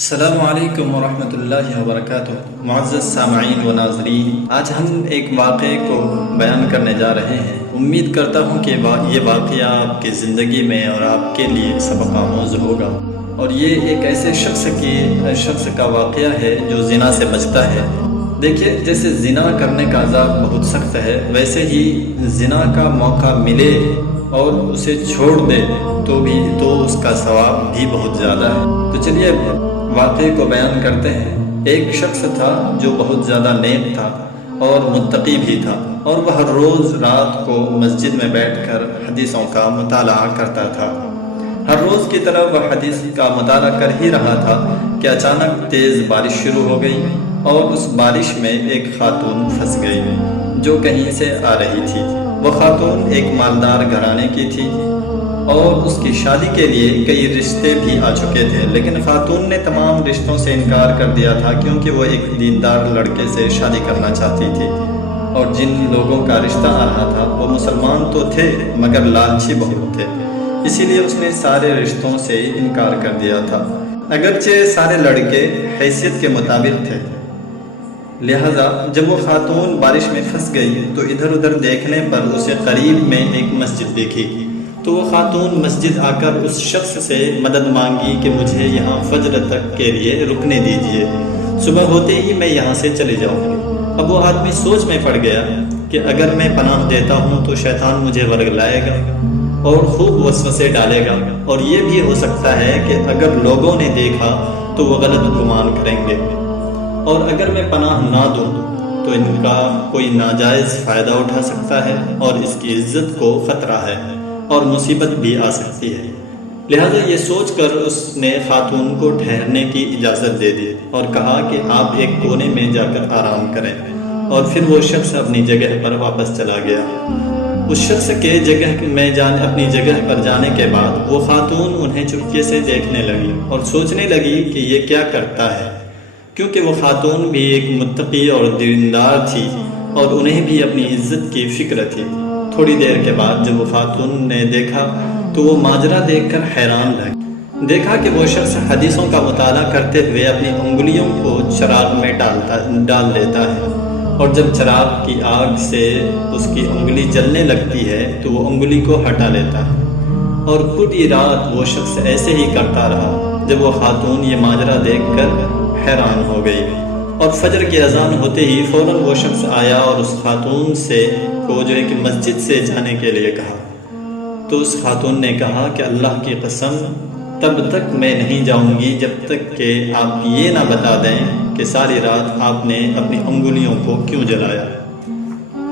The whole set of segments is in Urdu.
السلام علیکم ورحمۃ اللہ وبرکاتہ۔ معزز سامعین و ناظرین، آج ہم ایک واقعے کو بیان کرنے جا رہے ہیں۔ امید کرتا ہوں کہ یہ واقعہ آپ کی زندگی میں اور آپ کے لیے سبق آموز ہوگا، اور یہ ایک ایسے شخص کا واقعہ ہے جو زنا سے بچتا ہے۔ دیکھیے، جیسے زنا کرنے کا عذاب بہت سخت ہے، ویسے ہی زنا کا موقع ملے اور اسے چھوڑ دے تو اس کا ثواب بھی بہت زیادہ ہے۔ تو چلیے واقعے کو بیان کرتے ہیں۔ ایک شخص تھا جو بہت زیادہ نیک تھا اور متقی بھی تھا، اور وہ ہر روز رات کو مسجد میں بیٹھ کر حدیثوں کا مطالعہ کرتا تھا۔ ہر روز کی طرح وہ حدیث کا مطالعہ کر ہی رہا تھا کہ اچانک تیز بارش شروع ہو گئی، اور اس بارش میں ایک خاتون پھنس گئی جو کہیں سے آ رہی تھی۔ وہ خاتون ایک مالدار گھرانے کی تھی اور اس کی شادی کے لیے کئی رشتے بھی آ چکے تھے، لیکن خاتون نے تمام رشتوں سے انکار کر دیا تھا، کیونکہ وہ ایک دیندار لڑکے سے شادی کرنا چاہتی تھی، اور جن لوگوں کا رشتہ آ رہا تھا وہ مسلمان تو تھے مگر لالچی بہت تھے، اسی لیے اس نے سارے رشتوں سے انکار کر دیا تھا، اگرچہ سارے لڑکے حیثیت کے مطابق تھے۔ لہذا جب وہ خاتون بارش میں پھنس گئی تو ادھر ادھر دیکھنے پر اسے قریب میں ایک مسجد دکھی، تو وہ خاتون مسجد آ کر اس شخص سے مدد مانگی کہ مجھے یہاں فجر تک کے لیے رکنے دیجیے، صبح ہوتے ہی میں یہاں سے چلی جاؤں گی۔ اب وہ آدمی سوچ میں پڑ گیا کہ اگر میں پناہ دیتا ہوں تو شیطان مجھے ورگلائے گا اور خوب وسوسے ڈالے گا، اور یہ بھی ہو سکتا ہے کہ اگر لوگوں نے دیکھا تو وہ غلط گمان کریں گے، اور اگر میں پناہ نہ دوں تو ان کا کوئی ناجائز فائدہ اٹھا سکتا ہے، اور اس کی عزت کو خطرہ ہے اور مصیبت بھی آ سکتی ہے۔ لہذا یہ سوچ کر اس نے خاتون کو ٹھہرنے کی اجازت دے دی اور کہا کہ آپ ایک کونے میں جا کر آرام کریں، اور پھر وہ شخص اپنی جگہ پر واپس چلا گیا۔ اس شخص کے اپنی جگہ پر جانے کے بعد وہ خاتون انہیں چپکے سے دیکھنے لگی اور سوچنے لگی کہ یہ کیا کرتا ہے، کیونکہ وہ خاتون بھی ایک متقی اور دیندار تھی اور انہیں بھی اپنی عزت کی فکر تھی۔ تھوڑی دیر کے بعد جب وہ خاتون نے دیکھا تو وہ ماجرا دیکھ کر حیران رہ دیکھا کہ وہ شخص حدیثوں کا مطالعہ کرتے ہوئے اپنی انگلیوں کو چراغ میں ڈال دیتا ہے، اور جب چراغ کی آگ سے اس کی انگلی جلنے لگتی ہے تو وہ انگلی کو ہٹا لیتا ہے، اور پوری رات وہ شخص ایسے ہی کرتا رہا۔ جب وہ خاتون یہ ماجرا دیکھ کر حیران ہو گئی، اور فجر کی اذان ہوتے ہی فوراً وہ شخص آیا اور اس خاتون کو جو ہے کہ مسجد سے جانے کے لیے کہا، تو اس خاتون نے کہا کہ اللہ کی قسم، تب تک میں نہیں جاؤں گی جب تک کہ آپ یہ نہ بتا دیں کہ ساری رات آپ نے اپنی انگلیوں کو کیوں جلایا۔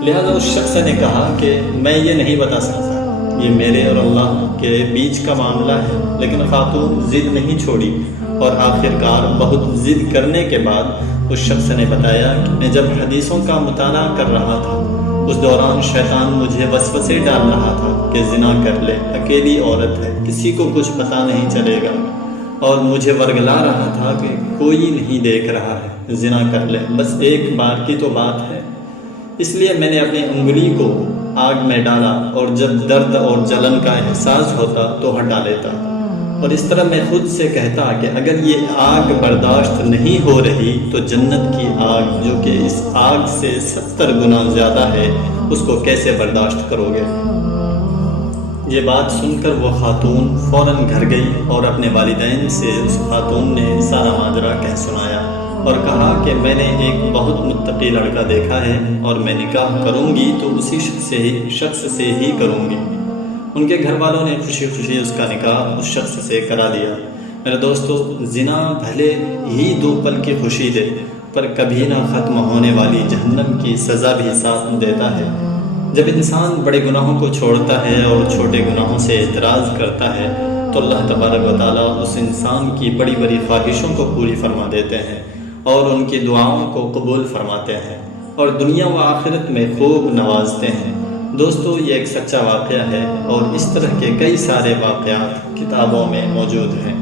لہذا اس شخص نے کہا کہ میں یہ نہیں بتا سکتا، یہ میرے اور اللہ کے بیچ کا معاملہ ہے، لیکن خاتون ضد نہیں چھوڑی، اور آخرکار بہت ضد کرنے کے بعد اس شخص نے بتایا کہ میں جب حدیثوں کا مطالعہ کر رہا تھا اس دوران شیطان مجھے وسوسے ڈال رہا تھا کہ زنا کر لے، اکیلی عورت ہے، کسی کو کچھ پتہ نہیں چلے گا، اور مجھے ورگلا رہا تھا کہ کوئی نہیں دیکھ رہا ہے، زنا کر لے، بس ایک بار کی تو بات ہے۔ اس لیے میں نے اپنی انگلی کو آگ میں ڈالا، اور جب درد اور جلن کا احساس ہوتا تو ہٹا لیتا، اور اس طرح میں خود سے کہتا کہ اگر یہ آگ برداشت نہیں ہو رہی تو جنت کی آگ جو کہ اس آگ سے 70 گنا زیادہ ہے، اس کو کیسے برداشت کرو گے۔ یہ بات سن کر وہ خاتون فوراً گھر گئی اور اپنے والدین سے اس خاتون نے سارا ماجرا کہہ سنایا، اور کہا کہ میں نے ایک بہت متقی لڑکا دیکھا ہے، اور میں نکاح کروں گی تو اسی شخص سے ہی کروں گی۔ ان کے گھر والوں نے خوشی خوشی اس کا نکاح اس شخص سے کرا دیا۔ میرے دوستو، زنا بھلے ہی 2 پل کی خوشی دے، پر کبھی نہ ختم ہونے والی جہنم کی سزا بھی ساتھ دیتا ہے۔ جب انسان بڑے گناہوں کو چھوڑتا ہے اور چھوٹے گناہوں سے اعتراض کرتا ہے تو اللہ تبارک و تعالیٰ اس انسان کی بڑی بڑی خواہشوں کو پوری فرما دیتے ہیں، اور ان کی دعاؤں کو قبول فرماتے ہیں، اور دنیا و آخرت میں خوب نوازتے ہیں۔ دوستو، یہ ایک سچا واقعہ ہے، اور اس طرح کے کئی سارے واقعات کتابوں میں موجود ہیں۔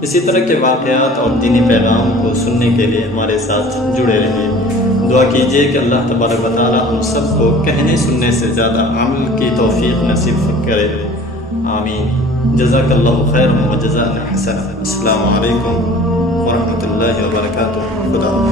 اسی طرح کے واقعات اور دینی پیغام کو سننے کے لیے ہمارے ساتھ جڑے رہیے۔ دعا کیجیے کہ اللہ تبارک و تعالیٰ ہم سب کو کہنے سننے سے زیادہ عمل کی توفیق نصیب کرے، آمین۔ جزاک اللہ خیر و جزاء حسنہ۔ السلام علیکم ورحمۃ اللہ۔ وبرکاتہ. خدا حافظ.